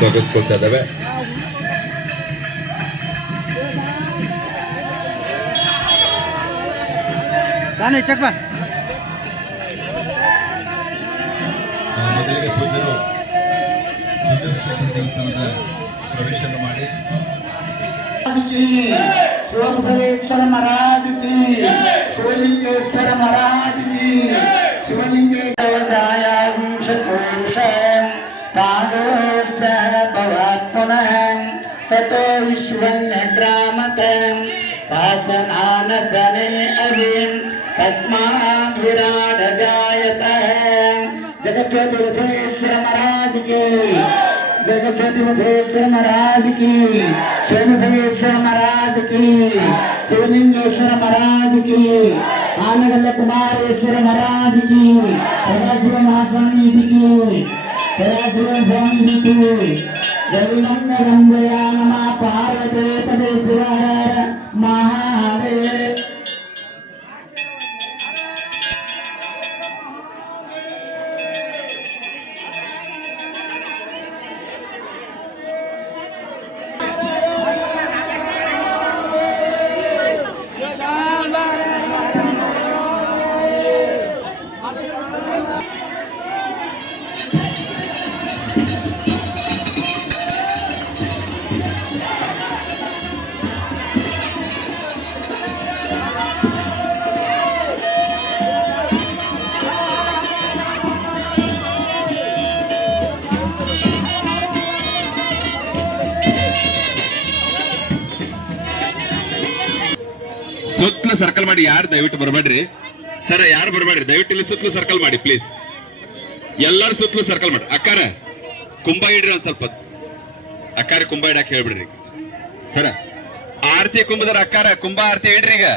ಸ್ವಾಗತಿಸ್ಕೊಳ್ತಾ ಇದ್ದಾವೆ. ಮೊದಲಿಗೆ ಪೂಜ್ಯರು ದೇವಸ್ಥಾನದ ಪ್ರವೇಶವನ್ನು ಮಾಡಿ ಶಿವಬಸವೇಶ್ವರ ಮಹಾರಾಜ್ ಕಿ, ಶಿವಲಿಂಗೇಶ್ವರ ಮಹಾರಾಜ್ ಕಿ, ಶಿವಲಿಂಗೇಶ್ವರ ಪಾದೋರ್ಷ ಭವಾತ್ಮನಃ ತಥೋ ವಿಶ್ವನ್ಯಗ್ರಾಮತ ಶಾಸನಾನಸನೆ ಅವಿಂ ತಸ್ಮಾದ್ ವಿರಾಡ ಜಾಯತಃ. जगज्योति बसवेश्वर महाराज की, जगज्योति बसवेश्वर महाराज की, शिव बसवेश्वर महाराज की, शिवलिंगेश्वर महाराज की, आनगल कुमारेश्वर महाराज की, सदाशिव महास्वामी जी की, सदाशिव स्वामी जी की, जयमंगलम जया नमः पार्वती पदे शिव महादेव. ಸುತ್ತಲೂ ಸರ್ಕಲ್ ಮಾಡಿ. ಯಾರು ದಯವಿಟ್ಟು ಬರಬೇಡ್ರಿ ಸರ್, ಯಾರು ಬರಬೇಡ್ರಿ ದಯವಿಟ್ಟು. ಇಲ್ಲಿ ಸುತ್ತಲೂ ಸರ್ಕಲ್ ಮಾಡಿ ಪ್ಲೀಸ್. ಎಲ್ಲರೂ ಸುತ್ತಲೂ ಸರ್ಕಲ್ ಮಾಡಿ. ಅಕ್ಕಾರ ಕುಂಭ ಇಡ್ರಿ ಒಂದ್ ಸ್ವಲ್ಪ. ಅಕ್ಕಾರ ಕುಂಭ ಇಡಾಕ ಹೇಳ್ಬಿಡ್ರಿ ಸರ. ಆರತಿ ಕುಂಭದರ ಅಕ್ಕಾರ ಕುಂಭ ಆರತಿ ಇಡ್ರಿ ಈಗ.